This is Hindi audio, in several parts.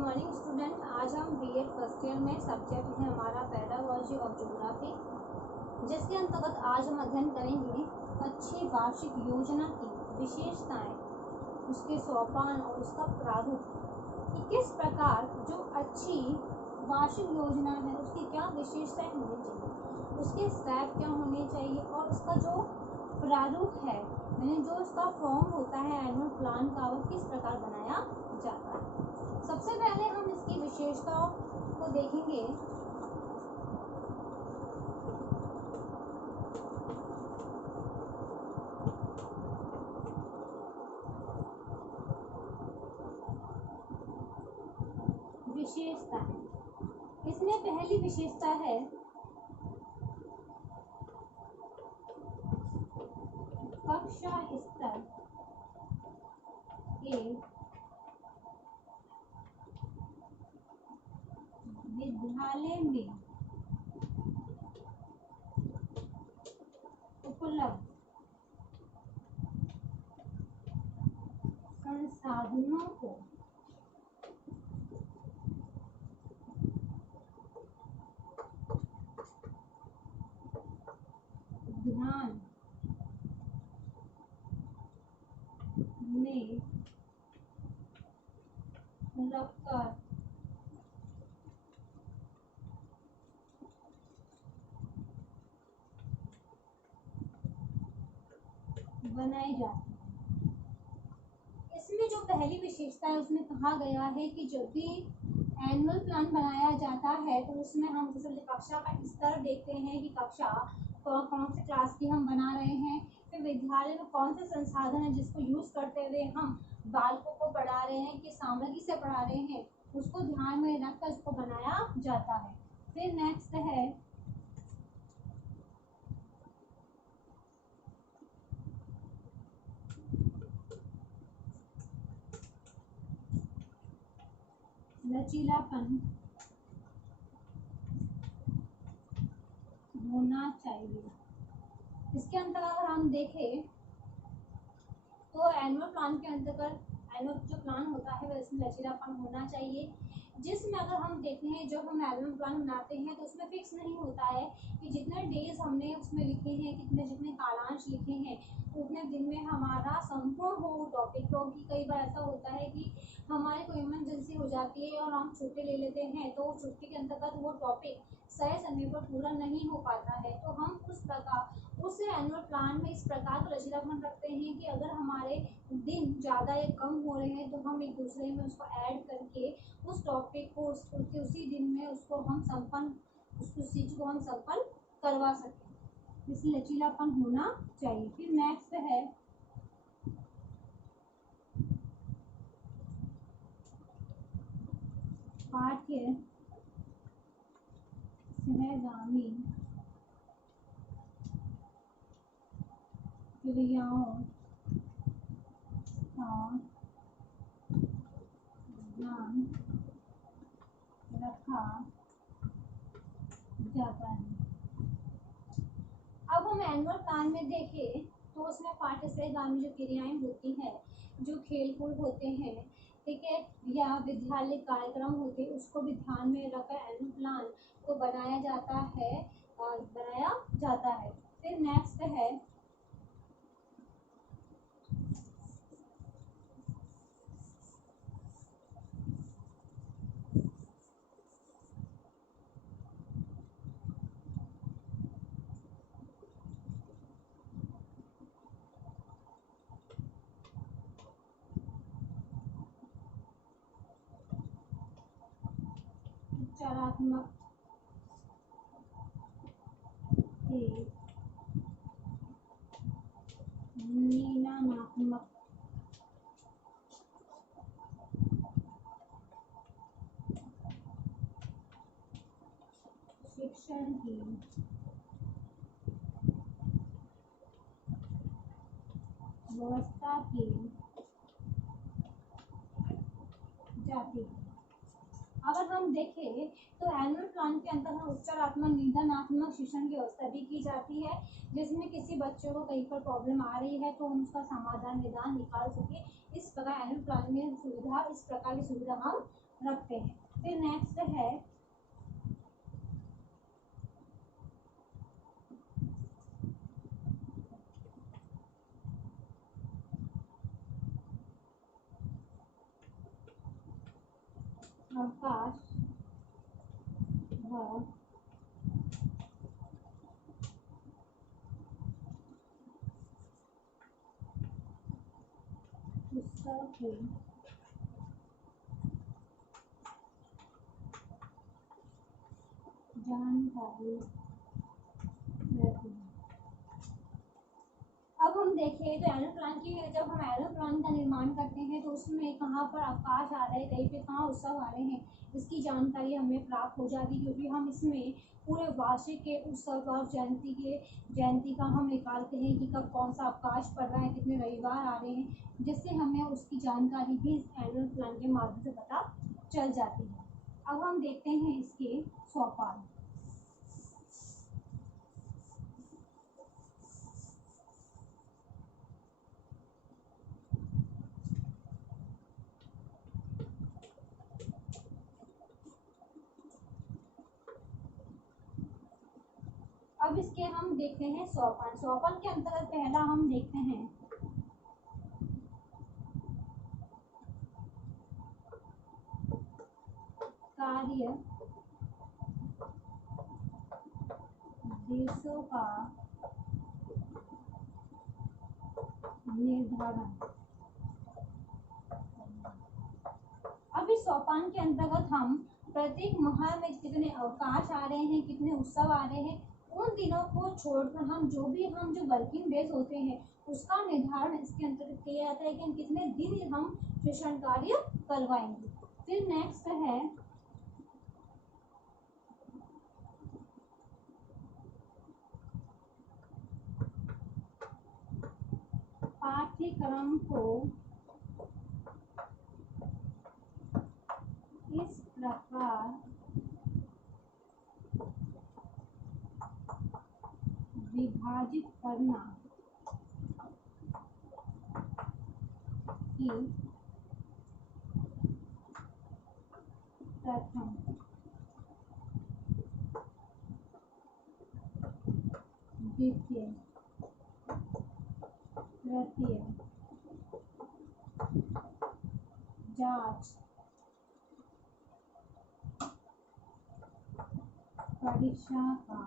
Morning student. आज हम बीएड फर्स्ट ईयर में सब्जेक्ट है हमारा पेडागोजी ऑफ ज्योग्राफी, जिसके अंतर्गत आज हम अध्ययन करेंगे अच्छी वार्षिक योजना की विशेषताएं, उसके सोपान और उसका प्रारूप कि किस प्रकार जो अच्छी वार्षिक योजना है उसकी क्या विशेषताएं होनी चाहिए, उसके स्टेप क्या होने चाहिए और उसका जो प्रारूप है यानी जो उसका फॉर्म होता है एनुअल प्लान का वो किस प्रकार बनाया जाता है। सबसे पहले हम इसकी विशेषताओं को देखेंगे। विशेषता इसमें पहली विशेषता है कक्षा स्तर के विद्यालय में उपलब्ध संसाधनों को ध्यान में रखकर बनाई जाती है। इसमें जो पहली विशेषता है उसमें कहा गया है कि जब भी एनुअल प्लान बनाया जाता है तो उसमें हम सबसे कक्षा का स्तर देखते हैं कि कक्षा कौन से क्लास की हम बना रहे हैं, फिर विद्यालय में कौन से संसाधन है जिसको यूज करते हुए हम बालकों को पढ़ा रहे हैं, किस सामग्री से पढ़ा रहे हैं, उसको ध्यान में रखकर उसको बनाया जाता है। फिर नेक्स्ट है लचीलापन होना चाहिए। इसके अंतर्गत अगर हम देखें तो एनुअल प्लान के अंतर्गत एनुअल जो प्लान होता है वह इसमें लचीलापन होना चाहिए, जिसमें अगर हम देखते हैं जब हम एनुअल प्लान बनाते हैं तो उसमें फिक्स नहीं होता है कि जितने डेज हमने उसमें लिखे हैं, जितने कालांश लिखे हैं उतने दिन में हमारा संपूर्ण हो टॉपिक, क्योंकि कई बार ऐसा होता है कि हमारे कोई इमरजेंसी हो जाती है और हम छुट्टी ले लेते हैं तो छुट्टी के अंतर्गत वो टॉपिक सही समय पर पूरा नहीं हो पाता है। तो हम उस एनुअल प्लान में इस प्रकार का लचीलापन रखते हैं कि अगर हमारे दिन ज़्यादा या कम हो रहे हैं तो हम एक दूसरे में उसको ऐड करके उस टॉपिक को उसी दिन में उसको हम उस चीज़ को हम संपन्न करवा सकें, इसलिए लचीलापन होना चाहिए। फिर नेक्स्ट है पाठ्य सहगामी क्रियाओं का ध्यान रखा जाता है। अब हम एनुअल प्लान में देखें तो उसमें पाठ्य सहगामी जो क्रियाएं होती हैं, जो खेल कूद होते हैं, ठीक है, या विद्यालय कार्यक्रम होते हैं, उसको भी ध्यान में रखकर एनुअल प्लान को बनाया जाता है। फिर नेक्स्ट है उपचारात्मक निदानात्मक शिक्षण की व्यवस्था की जाती है। अगर हम देखें तो एनुअल प्लान के अंतर्गत उपचारात्मक निदानात्मक शिक्षण की व्यवस्था भी की जाती है, जिसमें किसी बच्चे को कहीं पर प्रॉब्लम आ रही है तो हम उसका समाधान निदान निकाल सके। इस प्रकार एनुअल प्लान में इस प्रकार की सुविधा हम रखते हैं। फिर नेक्स्ट है अवकाश व उत्सव की जानकारी रहती है। अब हम देखें तो एनुअल प्लान की, जब हम एनुअल प्लान का निर्माण करते हैं तो उसमें कहाँ पर अवकाश आ रहे हैं, कहीं पे कहाँ उत्सव आ रहे हैं, इसकी जानकारी हमें प्राप्त हो जाती है, क्योंकि हम इसमें पूरे वार्षिक के उत्सव और जयंती का हम निकालते हैं कि कब कौन सा अवकाश पड़ रहा है, कितने रविवार आ रहे हैं, जिससे हमें उसकी जानकारी भी इस एनुअल प्लान के माध्यम से पता चल जाती है। अब हम देखते हैं इसके सोपान। अब इसके हम देखते हैं सोपान। सोपान के अंतर्गत पहला हम देखते हैं कार्य देशों का निर्धारण। अब इस सोपान के अंतर्गत हम प्रत्येक माह में कितने अवकाश आ रहे हैं, कितने उत्सव आ रहे हैं, उन दिनों को छोड़कर हम जो वर्किंग डेज होते हैं उसका निर्धारण इसके अंतर्गत किया जाता है कि हम कितने दिन हम शिक्षण कार्य करवाएंगे। फिर नेक्स्ट है पाठ्यक्रम को इस प्रकार विभाजित करना कि प्रथम, द्वितीय, तृतीय जांच, परीक्षा का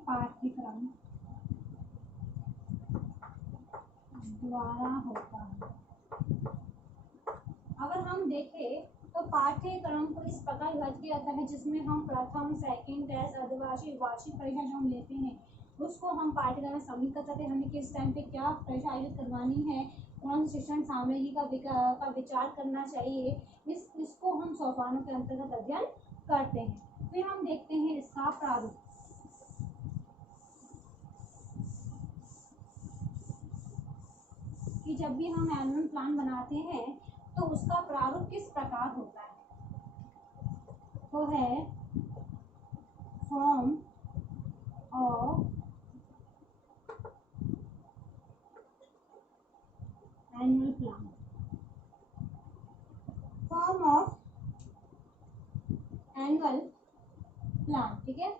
पाठ्यक्रम द्वारा होता है। अगर हम देखें तो पाठ्यक्रम को इस प्रकार विभाजित किया जाता है जिसमें हम प्रथम, सेकंड टेस्ट, अर्धवार्षिक, वार्षिक परीक्षा जो हम लेते हैं उसको हम पाठ्यक्रम में सम्मिलित कर सकते हैं। हमें किस टाइम पे क्या परीक्षा आयोजित करवानी है, कौन शिक्षण सामग्री का विचार करना चाहिए, इसको हम सोपानों के अंतर्गत अध्ययन करते हैं। फिर हम देखते हैं इसका प्रारूप कि जब भी हम एनुअल प्लान बनाते हैं तो उसका प्रारूप किस प्रकार होता है। तो है form of annual plan. Form of annual plan, ठीक है।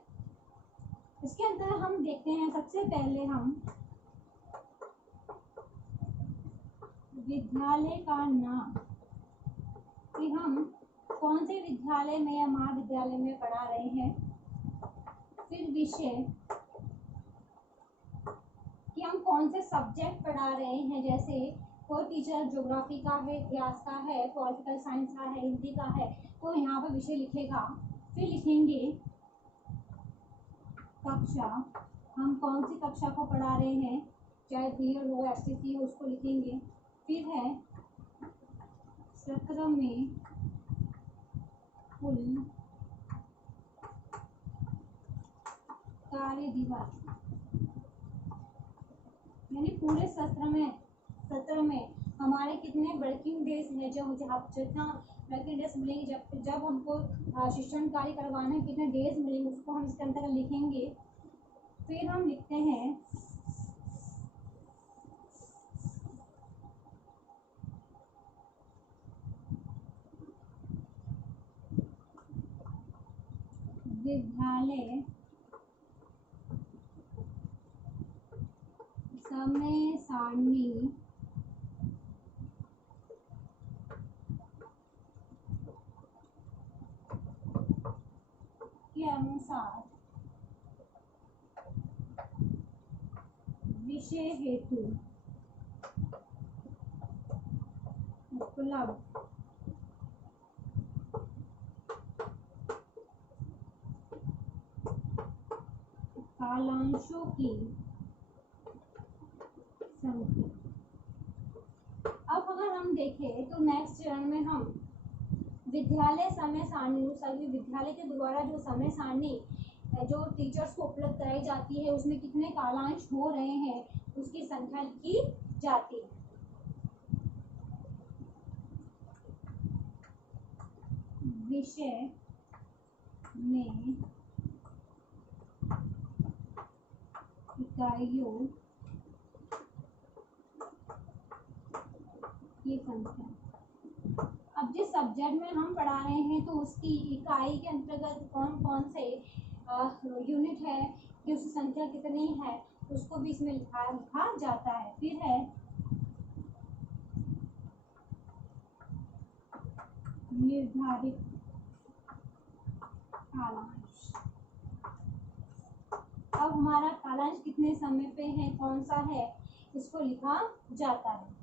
इसके अंदर हम देखते हैं सबसे पहले हम विद्यालय का नाम कि हम कौन से विद्यालय में या महाविद्यालय में पढ़ा रहे हैं। फिर विषय कि हम कौन से सब्जेक्ट पढ़ा रहे हैं, जैसे कोई टीचर ज्योग्राफी का है, इतिहास का है, पॉलिटिकल साइंस का है, हिंदी का है, तो यहाँ पर विषय लिखेगा। फिर लिखेंगे कक्षा, हम कौन सी कक्षा को पढ़ा रहे हैं, चाहे बीएड हो, एसटीसी हो, उसको लिखेंगे। फिर है सत्र में कुल कार्य दिवस, यानी पूरे सत्र में हमारे कितने वर्किंग डेज हैं, जो जितना वर्किंग डेज मिलेंगे, जब हमको शिक्षण कार्य करवाना है कितने डेज मिलेंगे उसको हम इसके अंतर्गत लिखेंगे। फिर हम लिखते हैं समय सारणी के अनुसार विषय हेतु उपलब्ध कालांशों की संख्या। अब अगर हम देखें तो नेक्स्ट चरण में हम विद्यालय समय सारणी, सभी विद्यालय के द्वारा जो समय सारणी जो टीचर्स को उपलब्ध कराई जाती है उसमें कितने कालांश हो रहे हैं उसकी संख्या लिखी जाती है। विषय में इकाइयों की संख्या। अब जिस सब्जेक्ट में हम पढ़ा रहे हैं तो उसकी इकाई के अंतर्गत कौन कौन से यूनिट है कि उसकी संख्या कितनी है उसको भी इसमें लिखा जाता है। फिर है निर्धारित कालांश। अब हमारा कालांश कितने समय पे है, कौन सा है, इसको लिखा जाता है।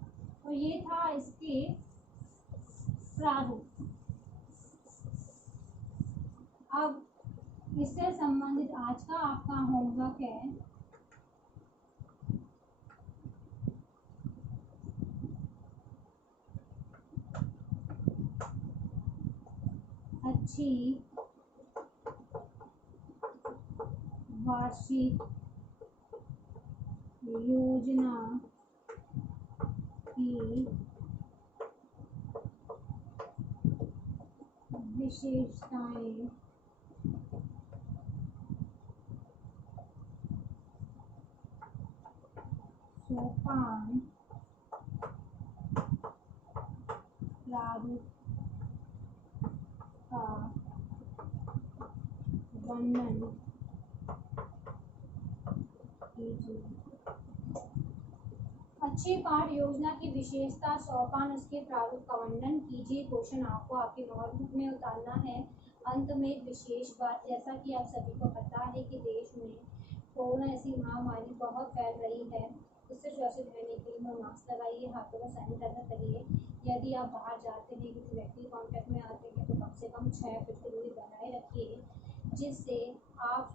तो ये था इसके प्रारूप। अब इससे संबंधित आज का आपका होमवर्क है अच्छी वार्षिक योजना की विशेषताएं सोपान प्रारूप का वर्णन कीजिए। अच्छी पाठ योजना की विशेषता सोपान उसके प्रारूप का वर्णन कीजिए। क्वेश्चन आपको आपके नोटबुक में उतारना है। अंत में एक विशेष बात, जैसा कि आप सभी को पता है कि देश में कोरोना ऐसी महामारी बहुत फैल रही है, इससे सुरक्षित रहने के लिए मास्क लगाइए, हाथों को सैनिटाइजर करिए। यदि आप बाहर जाते हैं, किसी व्यक्ति के कॉन्टैक्ट में आते हैं तो कम से कम 6 फीट की दूरी बनाए रखिए, जिससे आप